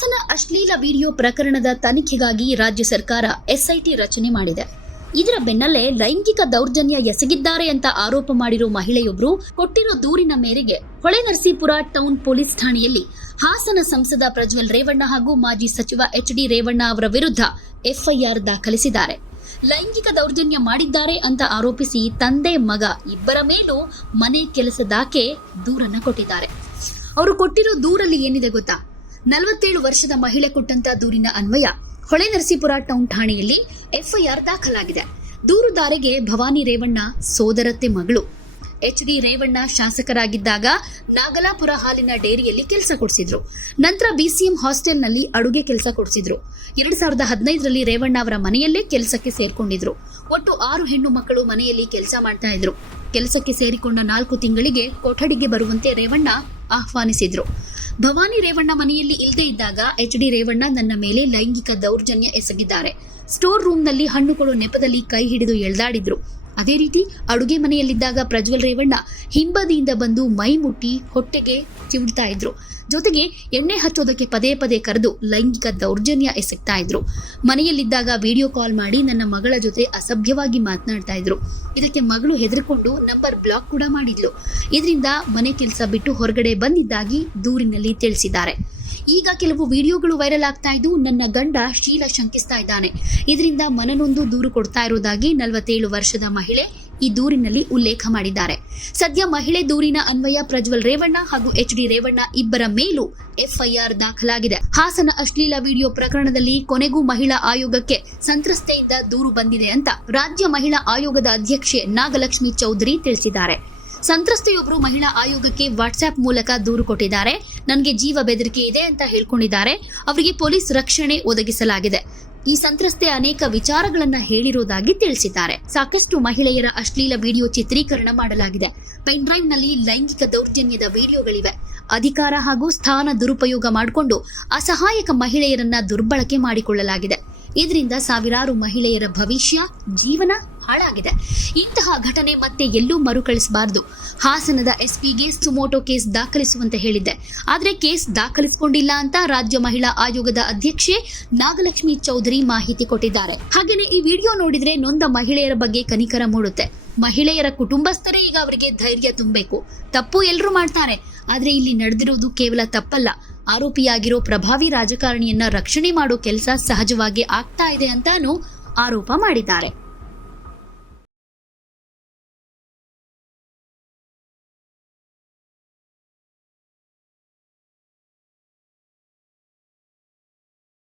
ಹಾಸನ ಅಶ್ಲೀಲ ವಿಡಿಯೋ ಪ್ರಕರಣದ ತನಿಖೆಗಾಗಿ ರಾಜ್ಯ ಸರ್ಕಾರ ಎಸ್ಐಟಿ ರಚನೆ ಮಾಡಿದೆ. ಇದರ ಬೆನ್ನಲ್ಲೇ ಲೈಂಗಿಕ ದೌರ್ಜನ್ಯ ಎಸಗಿದ್ದಾರೆ ಅಂತ ಆರೋಪ ಮಾಡಿರೋ ಮಹಿಳೆಯೊಬ್ಬರು ಕೊಟ್ಟಿರೋ ದೂರಿನ ಮೇರೆಗೆ ಹೊಳೆನರಸೀಪುರ ಟೌನ್ ಪೊಲೀಸ್ ಠಾಣೆಯಲ್ಲಿ ಹಾಸನ ಸಂಸದ ಪ್ರಜ್ವಲ್ ರೇವಣ್ಣ ಹಾಗೂ ಮಾಜಿ ಸಚಿವ ಎಚ್.ಡಿ. ರೇವಣ್ಣ ಅವರ ವಿರುದ್ಧ ಎಫ್ಐಆರ್ ದಾಖಲಿಸಿದ್ದಾರೆ. ಲೈಂಗಿಕ ದೌರ್ಜನ್ಯ ಮಾಡಿದ್ದಾರೆ ಅಂತ ಆರೋಪಿಸಿ ತಂದೆ ಮಗ ಇಬ್ಬರ ಮೇಲೂ ಮನೆ ಕೆಲಸದಾಕೆ ದೂರನ್ನ ಕೊಟ್ಟಿದ್ದಾರೆ. ಅವರು ಕೊಟ್ಟಿರೋ ದೂರಲ್ಲಿ ಏನಿದೆ ಗೊತ್ತಾ? 47 ವರ್ಷದ ಮಹಿಳೆ ಕೊಟ್ಟಂತ ದೂರಿನ ಅನ್ವಯ ಹೊಳೆನರಸೀಪುರ ಟೌನ್ ಠಾಣೆಯಲ್ಲಿ ಎಫ್ಐಆರ್ ದಾಖಲಾಗಿದೆ. ದೂರುದಾರಿಗೆ ಭವಾನಿ ರೇವಣ್ಣ ಸೋದರತ್ತೆ ಮಗಳು. ಎಚ್.ಡಿ. ರೇವಣ್ಣ ಶಾಸಕರಾಗಿದ್ದಾಗ ನಾಗಲಾಪುರ ಹಾಲಿನ ಡೇರಿಯಲ್ಲಿ ಕೆಲಸ ಕೊಡಿಸಿದ್ರು. ನಂತರ ಬಿಸಿಎಂ ಹಾಸ್ಟೆಲ್ನಲ್ಲಿ ಅಡುಗೆ ಕೆಲಸ ಕೊಡಿಸಿದ್ರು. 2015ರಲ್ಲಿ ರೇವಣ್ಣ ಅವರ ಮನೆಯಲ್ಲೇ ಕೆಲಸಕ್ಕೆ ಸೇರ್ಕೊಂಡಿದ್ರು. ಒಟ್ಟು 6 ಹೆಣ್ಣು ಮಕ್ಕಳು ಮನೆಯಲ್ಲಿ ಕೆಲಸ ಮಾಡ್ತಾ ಇದ್ರು. ಕೆಲಸಕ್ಕೆ ಸೇರಿಕೊಂಡ 4 ತಿಂಗಳಿಗೆ ಕೊಠಡಿಗೆ ಬರುವಂತೆ ರೇವಣ್ಣ ಆಹ್ವಾನಿಸಿದ್ರು. ಭವಾನಿ ರೇವಣ್ಣ ಮನೆಯಲ್ಲಿ ಇಲ್ಲದೆ ಇದ್ದಾಗ ಎಚ್.ಡಿ. ರೇವಣ್ಣ ನನ್ನ ಮೇಲೆ ಲೈಂಗಿಕ ದೌರ್ಜನ್ಯ ಎಸಗಿದ್ದಾರೆ. ಸ್ಟೋರ್ ರೂಮ್ನಲ್ಲಿ ಹಣ್ಣು ಕೊಡೋ ನೆಪದಲ್ಲಿ ಕೈ ಹಿಡಿದು ಎಳೆದಾಡಿದ್ರು. ಅದೇ ರೀತಿ ಅಡುಗೆ ಮನೆಯಲ್ಲಿದ್ದಾಗ ಪ್ರಜ್ವಲ್ ರೇವಣ್ಣ ಹಿಂಬದಿಯಿಂದ ಬಂದು ಮೈ ಮುಟ್ಟಿ ಹೊಟ್ಟೆಗೆ ಚಿವುಡ್ತಾ ಇದ್ರು. ಜೊತೆಗೆ ಎಣ್ಣೆ ಹಚ್ಚೋದಕ್ಕೆ ಪದೇ ಪದೇ ಕರೆದು ಲೈಂಗಿಕ ದೌರ್ಜನ್ಯ ಎಸಗ್ತಾ ಇದ್ರು. ಮನೆಯಲ್ಲಿದ್ದಾಗ ವಿಡಿಯೋ ಕಾಲ್ ಮಾಡಿ ನನ್ನ ಮಗಳ ಜೊತೆ ಅಸಭ್ಯವಾಗಿ ಮಾತನಾಡ್ತಾ ಇದ್ರು. ಇದಕ್ಕೆ ಮಗಳು ಹೆದರ್ಕೊಂಡು ನಂಬರ್ ಬ್ಲಾಕ್ ಕೂಡ ಮಾಡಿದ್ಲು. ಇದರಿಂದ ಮನೆ ಕೆಲಸ ಬಿಟ್ಟು ಹೊರಗಡೆ ಬಂದಿದ್ದಾಗಿ ದೂರಿನಲ್ಲಿ ತಿಳಿಸಿದ್ದಾರೆ. ಈಗ ಕೆಲವು ವಿಡಿಯೋಗಳು ವೈರಲ್ ಆಗ್ತಾ ಇದ್ದು ನನ್ನ ಗಂಡ ಶೀಲ ಶಂಕಿಸ್ತಾ ಇದ್ದಾನೆ. ಇದರಿಂದ ಮನನೊಂದು ದೂರು ಕೊಡ್ತಾ ಇರೋದಾಗಿ 47 ವರ್ಷದ ಮಹಿಳೆ ಈ ದೂರಿನಲ್ಲಿ ಉಲ್ಲೇಖ ಮಾಡಿದ್ದಾರೆ. ಸದ್ಯ ಮಹಿಳೆ ದೂರಿನ ಅನ್ವಯ ಪ್ರಜ್ವಲ್ ರೇವಣ್ಣ ಹಾಗೂ ಎಚ್.ಡಿ. ರೇವಣ್ಣ ಇಬ್ಬರ ಮೇಲೂ ಎಫ್ಐಆರ್ ದಾಖಲಾಗಿದೆ. ಹಾಸನ ಅಶ್ಲೀಲ ವಿಡಿಯೋ ಪ್ರಕರಣದಲ್ಲಿ ಕೊನೆಗೂ ಮಹಿಳಾ ಆಯೋಗಕ್ಕೆ ಸಂತ್ರಸ್ತೆಯಿಂದ ದೂರು ಬಂದಿದೆ ಅಂತ ರಾಜ್ಯ ಮಹಿಳಾ ಆಯೋಗದ ಅಧ್ಯಕ್ಷೆ ನಾಗಲಕ್ಷ್ಮಿ ಚೌಧರಿ ತಿಳಿಸಿದ್ದಾರೆ. ಸಂತ್ರಸ್ತೆಯೊಬ್ಬರು ಮಹಿಳಾ ಆಯೋಗಕ್ಕೆ ವಾಟ್ಸ್ಆಪ್ ಮೂಲಕ ದೂರು ಕೊಟ್ಟಿದ್ದಾರೆ. ನನಗೆ ಜೀವ ಬೆದರಿಕೆ ಇದೆ ಅಂತ ಹೇಳ್ಕೊಂಡಿದ್ದಾರೆ. ಅವರಿಗೆ ಪೊಲೀಸ್ ರಕ್ಷಣೆ ಒದಗಿಸಲಾಗಿದೆ. ಈ ಸಂತ್ರಸ್ತೆ ಅನೇಕ ವಿಚಾರಗಳನ್ನ ಹೇಳಿರೋದಾಗಿ ತಿಳಿಸಿದ್ದಾರೆ. ಸಾಕಷ್ಟು ಮಹಿಳೆಯರ ಅಶ್ಲೀಲ ವಿಡಿಯೋ ಚಿತ್ರೀಕರಣ ಮಾಡಲಾಗಿದೆ. ಪೆನ್ ಡ್ರೈವ್ ನಲ್ಲಿ ಲೈಂಗಿಕ ದೌರ್ಜನ್ಯದ ವಿಡಿಯೋಗಳಿವೆ. ಅಧಿಕಾರ ಹಾಗೂ ಸ್ಥಾನ ದುರುಪಯೋಗ ಮಾಡಿಕೊಂಡು ಅಸಹಾಯಕ ಮಹಿಳೆಯರನ್ನ ದುರ್ಬಳಕೆ ಮಾಡಿಕೊಳ್ಳಲಾಗಿದೆ. ಇದರಿಂದ ಸಾವಿರಾರು ಮಹಿಳೆಯರ ಭವಿಷ್ಯ, ಜೀವನ ಹಾಳಾಗಿದೆ. ಇಂತಹ ಘಟನೆ ಮತ್ತೆ ಎಲ್ಲೂ ಮರುಕಳಿಸಬಾರದು. ಹಾಸನದ ಎಸ್ಪಿಗೆ ಸುಮೋಟೋ ಕೇಸ್ ದಾಖಲಿಸುವಂತೆ ಹೇಳಿದ್ದೆ. ಆದರೆ ಕೇಸ್ ದಾಖಲಿಸಿಕೊಂಡಿಲ್ಲ ಅಂತ ರಾಜ್ಯ ಮಹಿಳಾ ಆಯೋಗದ ಅಧ್ಯಕ್ಷೆ ನಾಗಲಕ್ಷ್ಮಿ ಚೌಧರಿ ಮಾಹಿತಿ ಕೊಟ್ಟಿದ್ದಾರೆ. ಹಾಗೇನೆ ಈ ವಿಡಿಯೋ ನೋಡಿದ್ರೆ ನೊಂದ ಮಹಿಳೆಯರ ಬಗ್ಗೆ ಕನಿಕರ ಮೂಡುತ್ತೆ. ಮಹಿಳೆಯರ ಕುಟುಂಬಸ್ಥರೇ ಈಗ ಅವರಿಗೆ ಧೈರ್ಯ ತುಂಬಬೇಕು. ತಪ್ಪು ಎಲ್ಲರೂ ಮಾಡ್ತಾರೆ, ಆದ್ರೆ ಇಲ್ಲಿ ನಡೆದಿರೋದು ಕೇವಲ ತಪ್ಪಲ್ಲ. ಆರೋಪಿಯಾಗಿರೋ ಪ್ರಭಾವಿ ರಾಜಕಾರಣಿಯನ್ನ ರಕ್ಷಣೆ ಮಾಡೋ ಕೆಲಸ ಸಹಜವಾಗಿ ಆಗ್ತಾ ಇದೆ ಅಂತಾನೂ ಆರೋಪ ಮಾಡಿದ್ದಾರೆ.